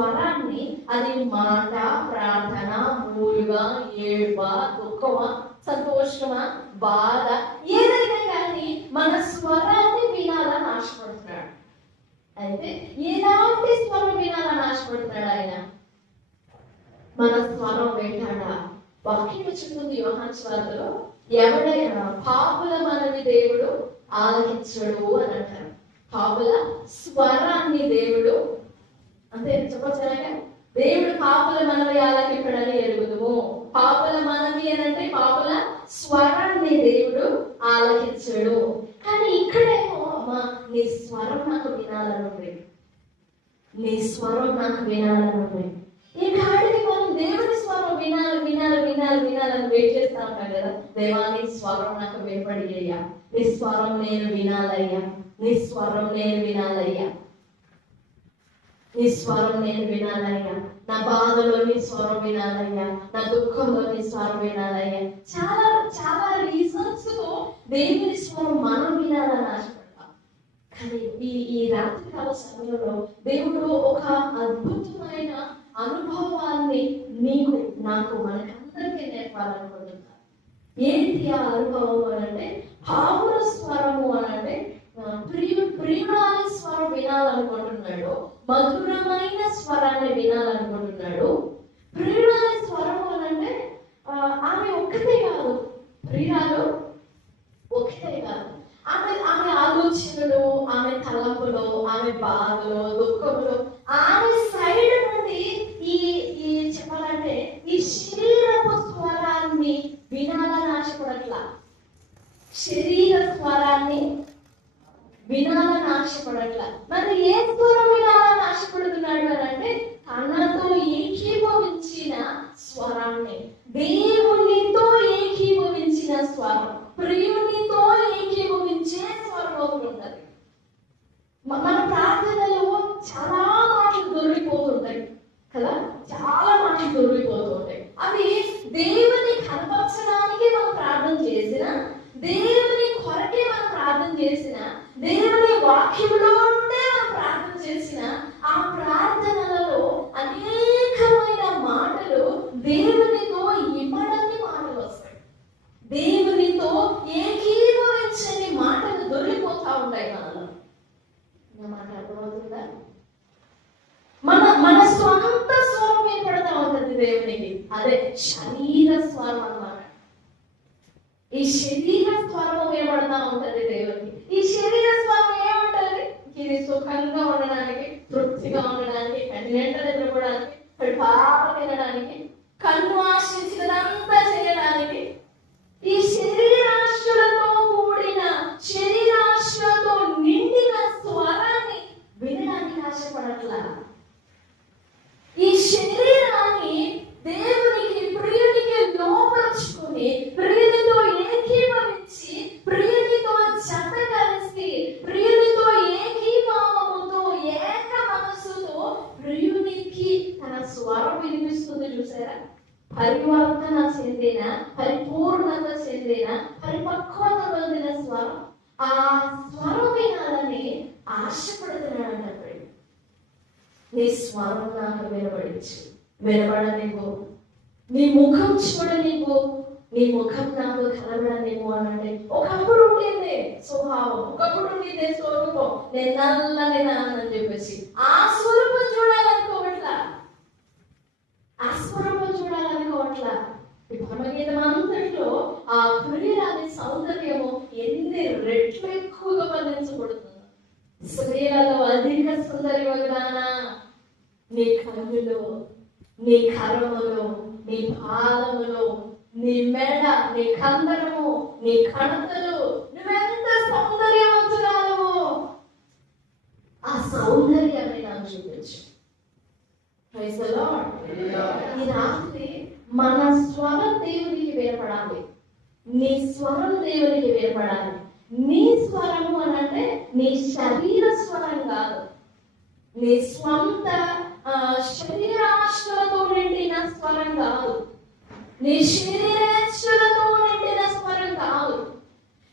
స్వరాన్ని, అది మాట, ప్రార్థన, మూలుగా, ఏడుపా, దుఃఖమా, సంతోషమా, బాధ, ఏదైనా కానీ మన స్వరాన్ని వినాలని ఆశపడుతున్నాడు. అయితే ఎలాంటి స్వరం వినాలని ఆశపడుతున్నాడు ఆయన? మన స్వరం వింటాడా? వాక్యం చెప్తుంది యోహాను సువార్తలో, ఎవడైనా పాపుల మనవి దేవుడు ఆలకించడు అని అంటారు. పాపుల స్వరాన్ని దేవుడు, అంతే చెప్పొచ్చాగా, దేవుడు పాపుల మనవి ఆలకించడని ఎరుగుదుము. పాపుల మనవి అని అంటే పాపుల స్వరాన్ని దేవుడు ఆలకించడు. కానీ ఇక్కడేమో అమ్మా నీ స్వరం నాకు వినాలనుంది, నీ స్వరం నాకు వినాలనుంది. ఈ కాడికి మనం దేవుని స్వరం వినాలి వినాలి వినాలి వినాలని వెయిట్ చేస్తా ఉంటాం కదా. దేవా నీ స్వరం నాకు వినపడి అయ్యా, నీ స్వరం నేను వినాలయ్యా, నీ స్వరం నేను వినాలయ్యా, నీ స్వరం నేను వినాలయ్యా, నా బాధలో నీ స్వరం వినాలయ్యా, నా దుఃఖంలో నీ స్వరం వినాలయ్యా. చాలా చాలా రీజన్స్ తో దేవుని స్వరం మనం వినాలని ఆశపడతాం. కానీ ఈ రాత్రికాల సమయంలో దేవుడు ఒక అద్భుతమైన అనుభవాన్ని నీకు నాకు మనకందరికీ నేర్పాలనుకుంటున్నారు. ఏంటి ఆ అనుభవం అనంటే, పావుల స్వరము అనంటే ప్రియురాలి స్వరం వినాలనుకుంటున్నాడు, మధురమైన స్వరాన్ని వినాలనుకుంటున్నాడు. ప్రియురాలి స్వరము అనంటే ఆమె ఒక్కటే కాదు, ప్రియురాలు ఒక్కటే కాదు, ఆమె ఆలోచనలు, ఆమె తలపులు, ఆమె బాధలు, దుఃఖములు, ఆమె సైడ్ నుండి ఈ చెప్పాలంటే ఈ శరీరపు స్వరాన్ని వినాలని ఆశపడట్లా, శరీర స్వరాన్ని వినాలని ఆశపడట్లా. మరి ఏ స్వరం వినాలని ఆశపడుతున్నాడు అని అంటే, తనతో ఏకీభవించిన స్వరాన్ని, దేవునితో ఏకీభవించిన స్వరం, ప్రియునితో ఏకీభవించే స్వరం ఒకటి ఉంటుంది. మన ప్రార్థనలో చాలా మాటలు దొరికిపోతుంటాయి కదా, చాలా మాటలు దొరికిపోతుంటాయి. అవి దేవుని కనపరచడానికి మనం ప్రార్థన చేసిన, దేవుని కొరకే మనం ప్రార్థన చేసిన, దేవుని వాక్యంలో ఉండే మనం ప్రార్థన చేసిన, ఆ ప్రార్థనలలో అనేకమైన మాటలు దేవునితో ఇమ్మడని మాటలు వస్తాయి, దేవునితో ఏకీభవించని మాటలు దొరికిపోతా ఉంటాయి మనలో. మాట అర్థమవుతుందా? మన స్వంత స్వరం ఏర్పడతా ఉంటుంది దేవునికి, అదే శరీర స్వరం అన్నమాట. ఈ శరీర స్వరం ఏర్పడతా ఉంటుంది దేవునికి. ఈ శరీర స్వరం ఏముంటది? ఇది సుఖంగా ఉండడానికి, తృప్తిగా ఉండడానికి, కంటినెంట నిద్రపోవడానికి, పాప తినడానికి, కన్ను ఆశించినంతా చేయడానికి, ఈ శరీరాశలతో కూడిన, శరీరాశలతో నిండిన స్వరాన్ని వినడానికి ఆశపడట్లా. ఈ శరీరాన్ని దేవునికి, ప్రియునికి లోపరుచుకుని, ప్రియునితో ఏకీభవించి, ప్రియునితో జత కలిసి, ప్రియునితో ఏకీభావముతో, ఏక మనస్సుతో ప్రియునికి తన స్వరం వినిపిస్తుంది. చూసారా? పరివర్తన చెందిన, పరిపూర్ణత చెందిన, పరిపక్వత పొందిన స్వరం. ఆ స్వరం వినాలని ఆశపడుతున్నాడు అన్నప్పుడు, నీ స్వరం నాకు వినబడనివ్వు, నీ ముఖం చూడనివ్వు, నీ ముఖం నాకు కనబడనివ్వు అనంటే, ఒకప్పుడు ఉండేదే స్వభావం, ఒకప్పుడు ఉండేదే స్వరూపం, నేను నల్లని నాన్నని చెప్పేసి ఆ స్వరూపం చూడాలనుకోవట్లా, ఆ స్వరూపం చూడాలనుకోవట్లా. ఈ పరమగీతం అంతట్లో ఆ ప్రియురాలి సౌందర్యము ఎన్ని రెట్లు ఎక్కువగా వర్ణించబడుతుంది. స్త్రీలలో అధిక సుందరివగానా, నీ కన్నులు, నీ కరములు, నీ పాదములు, నీ మెడ, నీ కందరము, నీ కణతలు, నువ్వెంత సౌందర్యవంతురాలు, ఆ సౌందర్యాన్ని నాకు చూపించు. Praise the lord. ఈ రాత్రి మన స్వరం దేవునికి వినపడాలి, నీ స్వరం దేవునికి వినపడాలి. నీ స్వరము అనంటే నీ శరీర స్వరం కాదు, నీ స్వంత శరీరాశలతో నిండిన స్వరం కాదు, నీ శరీరాశలతో నిండిన స్వరం కాదు,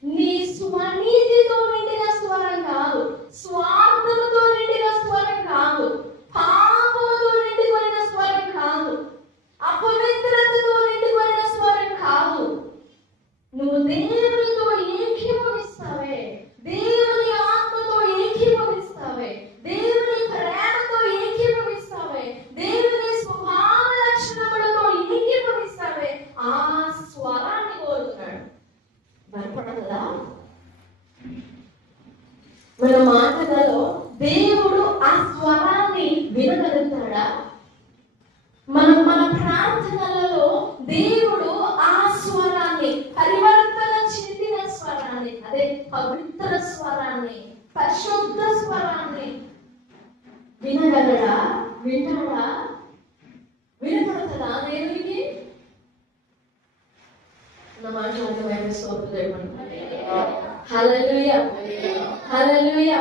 నీ స్వనీతితో నిండిన స్వరం కాదు, స్వార్థముతో నిండిన స్వరం కాదు, పాపముతో వినగలుగుతాడా? మన ప్రార్థనలలో దేవుడు ఆ స్వరాన్ని, పరివర్తన చెందిన స్వరాన్ని, అదే పవిత్ర స్వరాన్ని, పరిశుద్ధ స్వరాన్ని వినగలడా? వింటాడా? వినపడుతుందా దేవునికి? నా మాటలకు బయట స్తోత్రం. హల్లెలూయా, హల్లెలూయా.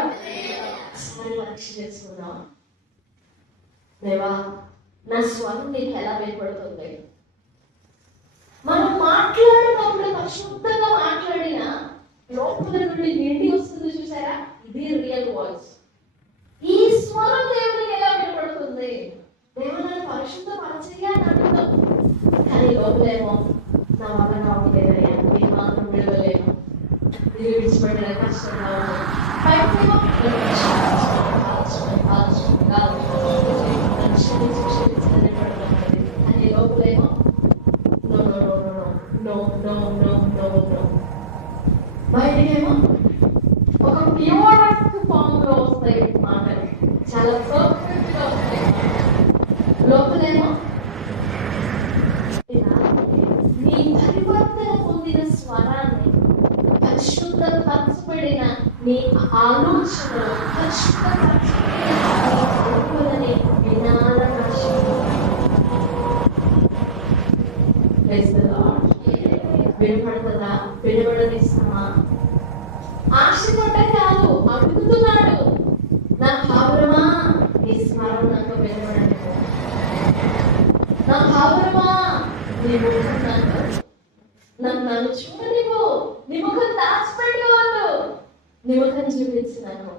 ఒకసారి పరీక్ష చేసుకుందాం. దేవా, నా స్వరం నీకు ఎలా వినపడుతుంది? మనం మాట్లాడినప్పుడు పరిశుద్ధంగా మాట్లాడిన లోపల నుండి నిండి వస్తుంది, చూసారా? ఇది రియల్ వాయిస్. ఈ స్వరం దేవునికి ఎలా వినపడుతుంది? దేవుని పరిశుద్ధ పరిచయాన్ని అంటున్నాం, కానీ లోపలేమో నా వల్ల కావట్లేదయ్యా, నేను మాత్రం విడవలేను, ఇది విడిచిపెట్టడం కష్టంగా ఉంది. పైకేమో కానీ లోపలేమో no no no no no no no no. బయటకేమో ఒక ప్యూరెస్ట్ ఫామ్ లో వస్తాయి మాటలు, చాలా పర్ఫెక్ట్ గా వస్తాయి. లోపలేమో నీ పరివర్తన పొందిన స్వరాన్ని, పరిశుద్ధపరచబడిన నీ ఆలోచనలు, పరిశుద్ధపరచబడిన వినాలని ఆశ. వినపడుతుందా? వినబడనిస్తామా? ఆశపడ్డ కాదు, అడుగుతున్నాడు. నా భావరమా, నీ స్వరం నాకు వినబడను. నా భావరమా, నీ ముఖం నాకు నన్ను చూడనివ్వు, నీ ముఖం దాచిపెట్టుకోవద్దు, నీ ముఖం చూపించినాను.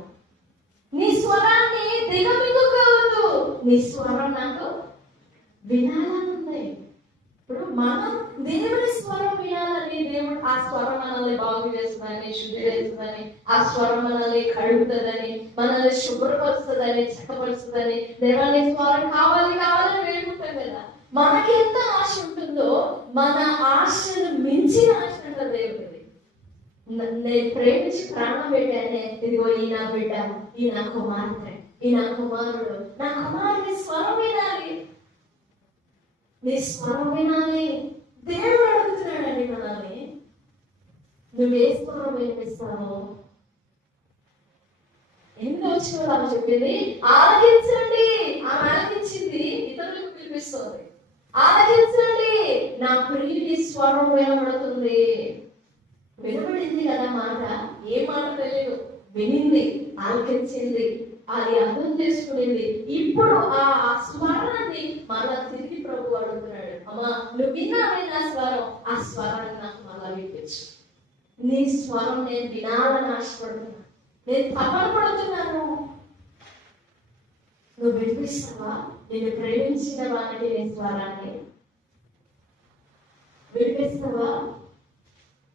నీ స్వరాన్ని దిగమింగుకోవద్దు, నీ స్వరం నాకు వినాలని ఉంది. ఇప్పుడు మనం దేవుని స్వరం వినాలని, దేవుడు ఆ స్వరం మనల్ని బాగు చేస్తుందని, శుద్ధి చేస్తుందని, ఆ స్వరం మనల్ని కడుగుతుందని, మనల్ని శుభ్రపరుస్తుందని, చక్కపరుస్తుందని, దేవుని స్వరం కావాలి కావాలని వేడుకుంటాం కదా. మనకి ఎంత ఆశ ఉంటుందో, మన ఆశను మించిన ఆశ ఉంటుంది దేవుడిది. నేను ప్రేమించి ప్రాణం పెట్టానే, ఇదిగో ఈ నా బిడ్డ, ఈ నా కుమార్తె, ఈ నా కుమారుడు, నా కుమారుని స్వరం వినాలి, నీ స్వరం వినాలి. దేవుడు అడుగుతున్నాడండి మనల్ని, నువ్వే స్వరం వినిపిస్తావు? ఎన్నో వచ్చిన వాళ్ళు చెప్పింది ఆలకించండి, ఆమె ఆలకించింది, ఇతరులకు పిలిపిస్తుంది. ఆలకించండి, నా ప్రియుని స్వరం వినబడుతుంది. వినబడింది కదా మాట, ఏ మాట తెలియదు, వినింది, ఆలకించింది, అది అర్థం చేసుకునేది. ఇప్పుడు ఆ స్వరాన్ని మళ్ళా తిరిగి ప్రభు అడుగుతున్నాడు, అమ్మా నువ్వు విన్నావే నా స్వరం, ఆ స్వరాన్ని నాకు మళ్ళా వినిపించు. నీ స్వరం నేను వినాలని ఆశపడుతున్నా, నేను తపన పడుతున్నాను. నువ్వు వినిపిస్తావా? నేను ప్రేమించిన వారికి నీ స్వరాన్ని వినిపిస్తావా?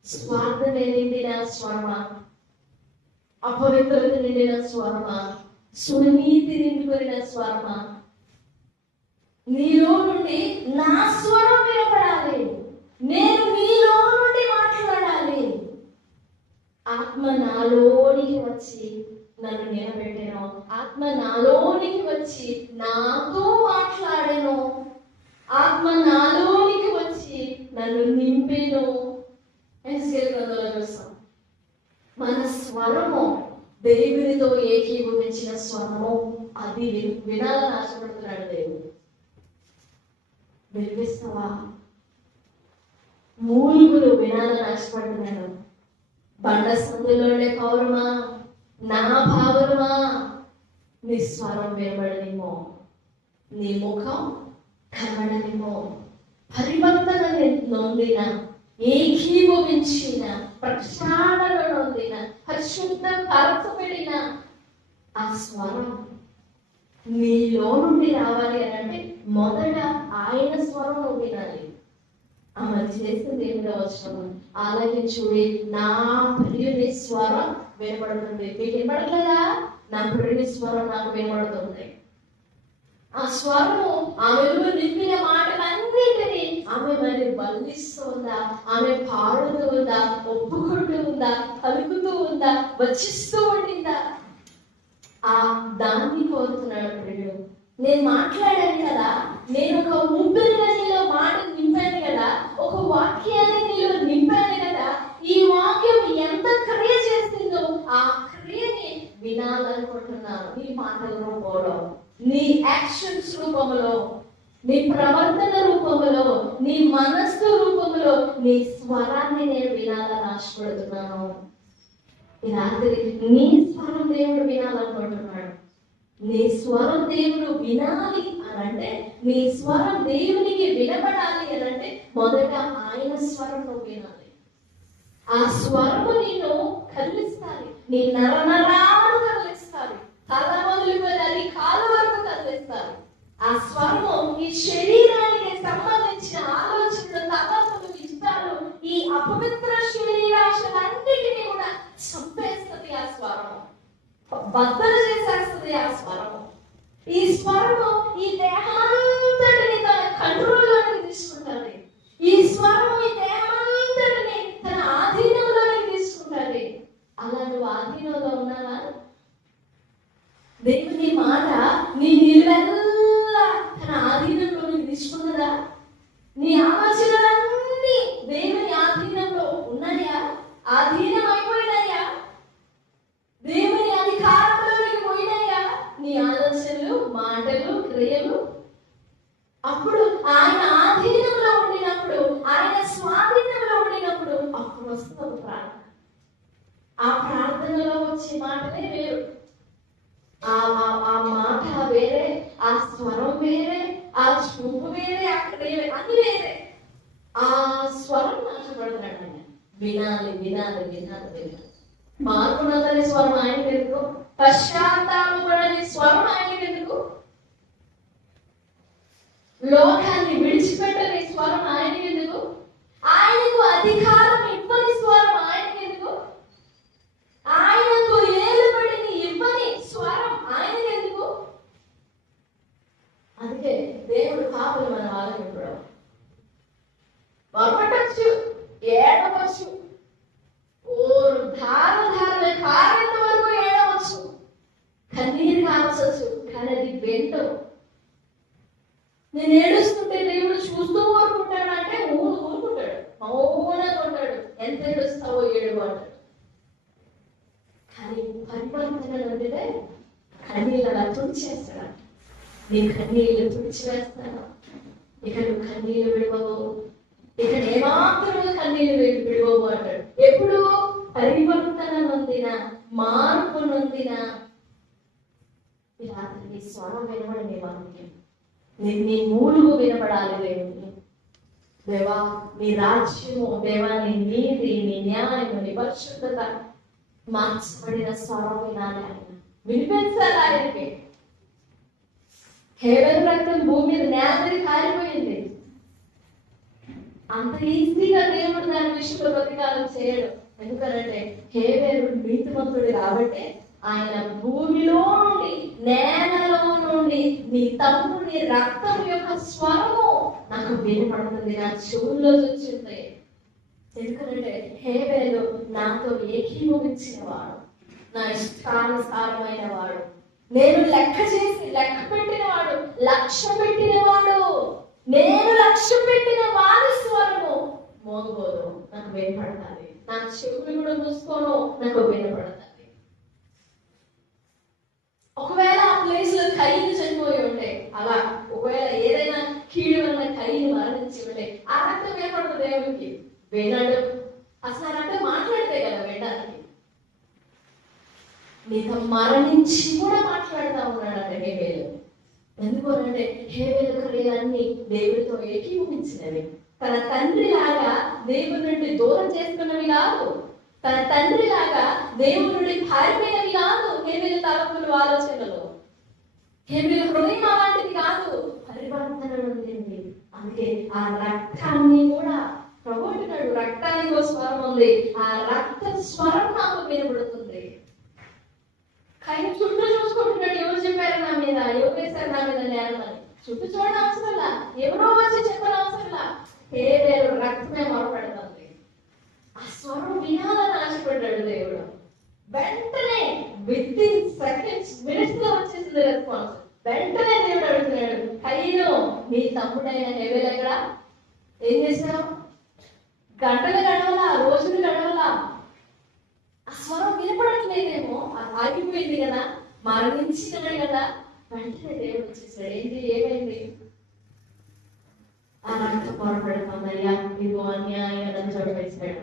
స్వార్థం నిండిన స్వరమా, అపవిత్రత నిండిన స్వరమా, సునీతి నిండుకున్న స్వరమా? నీలో నుండి నా స్వరం వినపడాలి, నేను నీలో నుండి మాట్లాడాలి. ఆత్మ నాలోనికి వచ్చి నన్ను నిలబెట్టెను, ఆత్మ నాలోనికి వచ్చి నాతో మాట్లాడెను, ఆత్మ నాలోనికి వచ్చి నన్ను నింపెను. చూస్తాం మన స్వరము దేవునితో ఏకీభవించిన స్వరము, అది వినాలని ఆశపడుతున్నాడు దేవుడు. వినిపిస్తావా? మూలుగులు వినాలని ఆశపడుతున్నాడు. బండ సందులోనే పౌరమా, నా భావరమా, నీ స్వరం వినబడనేమో, నీ ముఖం కనబడనేమో. పరివర్తన నొందిన, ఏకీభవించిన, ప్రక్షాళన నొందిన, పరిశుద్ధ పరచబడిన ఆ స్వరం నీలో నుండి రావాలి అని అంటే మొదట ఆయన స్వరం నువ్వు వినాలి. ఆమె చేసింది ఏమిటో వచ్చిన ఆలకించుడి, నా ప్రియుని స్వరం వినబడుతుంది. మీకు వినపడట్లేదా? నా ప్రియుని స్వరం నాకు వినబడుతుంది. ఆ స్వరము ఆమెలో నింపిన మాటలన్నింటినీ ఆమె మరి బలిస్తూ ఉందా, ఆమె పాడుతూ ఉందా, ఒప్పుకుంటూ ఉందా, పలుకుతూ ఉందా, వచ్చిస్తూ ఉండిందా? ఆ దాన్ని కోరుతున్నాడు ప్రియుడు. నేను మాట్లాడాను కదా, నేను ఒక ఊపిరిగా నీలో మాట నింపాను కదా, ఒక వాక్యాన్ని నీలో నింపాను కదా. ఈ వాక్యం ఎంత క్రియ చేస్తుందో ఆ క్రియని వినాలనుకుంటున్నాను. నీ మాటల రూపంలో, నీ యాక్షన్స్ రూపంలో, నీ ప్రవర్తన రూపంలో, నీ మనస్సు రూపంలో నీ స్వరాన్ని నేను వినాలని ఆశపడుతున్నాను. ఈ రాత్రి నీ స్వరం దేవుడు వినాలనుకుంటున్నాడు. నీ స్వరం దేవుడు వినాలి అని అంటే, నీ స్వరం దేవునికి వినపడాలి అని అంటే మొదట ఆయన స్వరం నువ్వు వినాలి. ఆ స్వరము నిన్ను కదిలిస్తాది, నీ నరనరాలను కదిలిస్తాది, తల మొదలుకొని కాళ్ళ వరకు కదిలిస్తాది. ఆ స్వరము ఈ శరీరానికి సంబంధించిన ఆలోచనలు, తలపులు, ఇష్టాలు, ఈ అపవిత్ర శరీరాశలన్నిటినీ కూడా చంపేస్తుంది. ఆ స్వరము బద్దలు చేసేస్తుంది. ఆ స్వరము, ఈ స్వరము ఈ దేహాంతటిని తన కంట్రోల్లోకి తీసుకుంటుంది. ఈ స్వరము ఈ దేహాంతటిని తన ఆధీనంలోకి తీసుకుంటుంది. అలా నువ్వు ఆధీనంలో ఉన్నావా? దేవుని మాట నీ నిలువెల్లా తన ఆధీనంలోకి తీసుకున్నదా? నీ ఆలోచనలన్నీ దేవుని ఆధీనంలో ఉన్నాయా? ఆధీనం అయిపోయినాయా? దేవుని అధికారంలోకి పోయినాయా నీ ఆలోచనలు, మాటలు, క్రియలు? అప్పుడు ఆయన ఆధీనంలో ఉండినప్పుడు, ఆయన స్వాధీనంలో ఉండినప్పుడు అప్పుడు వస్తుంది ఒక ప్రార్థన. ఆ ప్రార్థనలో వచ్చే మాటలే వేరు. ఆ మాట వేరే, ఆ స్వరం వేరే, ఆ చూపు వేరే, ఆ క్రియ అన్ని వేరే. ఆ స్వరం నాశపడుతున్నాడు ఆయన. వినాలి వినాలి వినాలి వినాలి. మార్పునొందని స్వరం ఆయనకి ఎందుకు? పశ్చాత్తాపపడని స్వరం ఆయనకి ఎందుకు? లోకాన్ని విడిచిపెట్టని స్వరం ఆయనకి ఎందుకు? ఆయనకు అధికారం ఇవ్వని స్వరం ఆయనకి ఎందుకు? ఆయనకు ఏలుబడిని ఇవ్వని స్వరం ఆయనకి ఎందుకు? అందుకే దేవుడు పాపలు మన వాళ్ళని ఇప్పుడు మొరపెట్టచ్చు, ఏడవచ్చు, ధారధారణ కారేంత వరకు ఏడవచ్చు, కన్నీరు కాల్చవచ్చు, కానీ అది వెంటో. నేను ఏడుస్తుంటే దేవుడు చూస్తూ ఊరుకుంటాడు అంటే ఊరుకుంటాడు, మౌనంగా ఉంటాడు. ఎంత ఏడుస్తావో ఏడు అంటాడు. కానీ పరివర్తన అంటే కన్నీళ్ళు అలా తుడిచేస్తాడు. నీ కన్నీళ్ళు తుడిచివేస్తాను. ఇక నువ్వు కన్నీళ్ళు విడవవు, ఇక ఏమాత్రము కన్నీళ్ళు విడవవు అంటాడు. ఎప్పుడు? పరివర్తన నొందిన, మార్పు నొందిన. ఈ రాత్రి నీ స్వరం వినబడి మనకి నీ మూలుగు వినపడాలి. దేవుని దేవా, నీ రాజ్యము, దేవా, నీ నీతి, నీ న్యాయము, నీ పరిశుద్ధత మార్చబడిన స్వరం వినాలి. ఆయన వినిపించాలి. ఆయనకి హేబెలు రక్తం భూమి మీద నేల మీద కాలిపోయింది. అంత ఈజీగా దేవుడు దాని విషయంలో ప్రతికారం చేయడు. ఎందుకంటే హేబెలు నీతిమంతుడు కాబట్టి ఆయన భూమిలో నుండి, నేలలో నుండి నీ తమ్ముడి రక్తం యొక్క స్వరము నాకు వినపడుతుంది, నా చెవుల్లో వచ్చింది. ఎందుకంటే హేబెలు నాతో ఏకీభవించిన వాడు, నా ఇష్టానుసారమైన వాడు, నేను లెక్క పెట్టిన వాడు, లక్ష్య పెట్టిన వాడు. నేను లక్ష్య పెట్టిన వాడి స్వరము మోగబోదు, నాకు వినపడతాది. నా చెవులు కూడా మూసుకోను, నాకు వినపడతాది. ఒకవేళ ఆ ప్లేస్ లో కయ్యను చనిపోయి ఉంటే, అలా ఒకవేళ ఏదైనా కీడు వల్ల కయ్యను మరణించి ఉంటే ఆ రక్తం వినపడుతుంది దేవునికి. వినడు. అసలు ఆ రక్తం మాట్లాడితే కదా వినడానికి. నీతో మరణించి కూడా మాట్లాడుతూ ఉన్నాడంటే హేబెలు. ఎందుకంటే హేబెలు క్రియలన్నీ దేవుడితో ఏకీభవించినవి. తన తండ్రి లాగా దేవుడి నుండి దూరం చేసుకున్నవి కాదు, తన తండ్రి లాగా దేవుడి నుండి పారిపోయినవి కాదు. హేబెలు తలపులు, ఆలోచనలు, హేబెలు హృదయం అలాంటిది కాదు. పరివర్తన ఉంది. అందుకే ఆ రక్తాన్ని కూడా ప్రభు అంటున్నాడు, రక్తానికి ఒక స్వరం ఉంది, ఆ రక్త స్వరం నాకు వినబడుతుంది. కానీ చుట్టూ చూసుకుంటున్నాడు, ఎవరు చెప్పారు నా మీద, ఎవరు వేశారు నా మీద నేరమని. చుట్టూ చూడడం అవసరంలా, ఎవరో వచ్చి చెప్పడం అవసరంలా. హేబెలు రక్తమే మొరపెడుతుంది. ఆ స్వరం వినాలని ఆశపడ్డాడు దేవుడు. వెంటనే విత్ ఇన్ సెకండ్స్, మినిట్స్ లో వచ్చేసింది రెస్పాన్స్. వెంటనే దేవుడు అడుగుతున్నాడు, కయ్యను నీ తమ్ముడైన హేబెల్ ఎక్కడ? ఏం చేసినావు? గంటలు గడవలా, రోజులు గడవలా, ఆ స్వరం వినపడట్లేదేమో, అది ఆగిపోయింది కదా, మరణించినాడు కదా. వెంటనే దేవుడు వచ్చేసాడు. ఏంటి, ఏమైంది? ఆ రక్త పొరపడుతుందయ్యా, ఇదిగో అన్యాయం చోటు వేసాడు.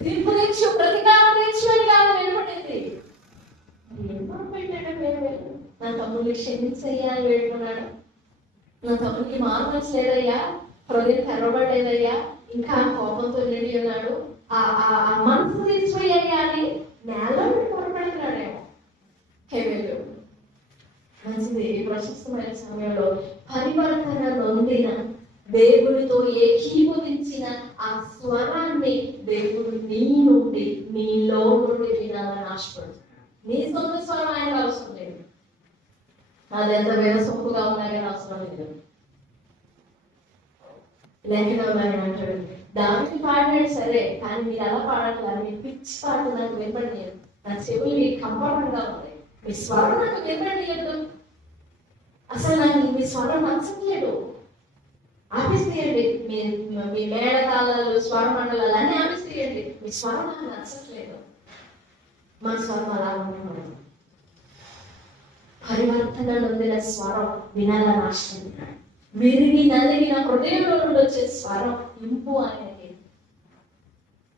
తీర్పు తెచ్చు, ప్రతికారం తెచ్చు అని కాదు వినపడేది. ఎప్పుడు పెట్టాడు పేరు? నా తమ్ముడిని క్షమించయ్యా అని వేడుకున్నాడు. నా తమ్ముడికి మార్మల్స్ లేదయ్యా, హృదయం తెరవబడలేదయ్యా, ఇంకా కోపంతో నిండి ఉన్నాడు, ఆ మనసు తీసిపోయాయ్యా అని నేలలో పొరపడుతున్నాడేమో హేబెలు. మంచిది. ఈ ప్రశస్తమైన సమయంలో పరివర్తన నొందిన, దేవుడితో ఏకీభవించిన ఆ స్వరాన్ని దేవుడు నీ నుండి, నీలో నుండి వినాలని ఆశపడుతున్నాడు. నీ సొంత స్వరం ఆయన అవసరం లేదు. అది ఎంత వేద సొంపుగా ఉన్నా కానీ అవసరం లేదు. లేఖనంలో ఆయన అంటాడు, దానికి పాడినాడు సరే, కానీ మీరు ఎలా పాడట్లేదు, మీ పిచ్చి పాట నాకు వినపడలేదు, నా చెవులు మీకు కంఫర్టబుల్ గా ఉన్నాయి, మీ స్వరం నాకు వినపడలేదు, అసలు నాకు మీ స్వరం నచ్చట్లేదు, ఆపిస్తేయండి, మీ మేళతాళాలు, స్వర మండలాలు అన్నీ ఆపిస్తేయండి, మీ స్వరం నాకు నచ్చట్లేదు. మన స్వరం అలా ఉంటున్నాడు. పరివర్తన నొందిన స్వరం వినాలని ఆశిస్తున్నాడు. విరిగి నలిగిన హృదయంలో నుండి వచ్చే స్వరం ఇంపు ఆయనకి.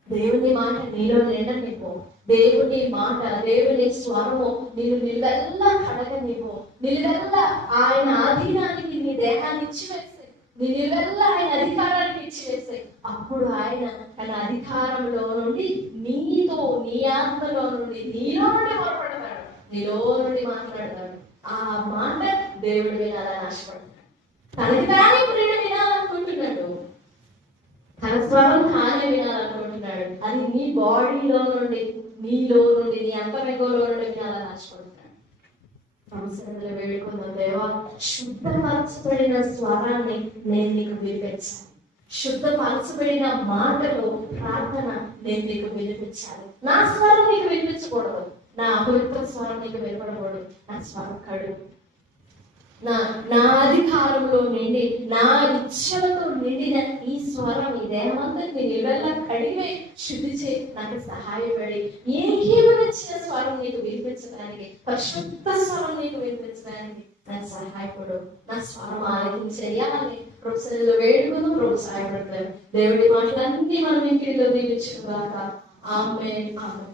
దేవుని మాట నీలో నిండనిపో, దేవుని మాట, దేవుని స్వరము నేను నిలువెల్లా కడగనిపో, నిలువెల్లా ఆయన ఆధీనానికి నీ దేహాన్ని ఇచ్చివేసే, నీ నిలువెల్లా ఆయన అధికారానికి ఇచ్చివేసే. అప్పుడు ఆయన తన అధికారంలో నుండి నీతో, నీ ఆత్మలో నుండి, నీలో నుండి మాట్లాడతాడు, నీలో నుండి మాట్లాడతాడు. ఆ మాట దేవుడు వినాలని ఆశపడతాడు. తనకి తానే ప్రేమ వినాలనుకుంటున్నాడు, తన స్వరం తానే వినాలనుకుంటున్నాడు. అది నీ బాడీలో నుండి, నీలో నుండి, నీ అంతరంగంలో నుండి వినాలని ఆశపడుతున్నాడు. సంవత్సరంలో వేడుకున్న దేవా, శుద్ధపరచబడిన స్వరాన్ని నేను నీకు వినిపించాలి, శుద్ధపరచబడిన మాటలు, ప్రార్థన నేను నీకు వినిపించాలి. నా స్వరం నీకు వినిపించకూడదు, నా అపవిత్ర స్వరం నీకు వినపడకూడదు. నా స్వరం కడుగు, నా అధికారంలో నిండి, నా ఇచ్చలతో నిండిన ఈ స్వరం, ఈ దేహమంతటిని నిలువెల్లా కడిగి శుద్ధి చేయి, నాకు సహాయపడి ఏకీభవించిన స్వరం నీకు వినిపించడానికి, పరిశుద్ధ స్వరం నీకు వినిపించడానికి నాకు సహాయపడు. నా స్వరం ఆలోచించేయాలని ప్రొఫెసర్లు వేడుకును, ప్రభు సహాయపడతారు. దేవుడి మాటలన్నీ మనం ఇంటిలో దీవించుగాక. ఆమేన్. ఆమేన్.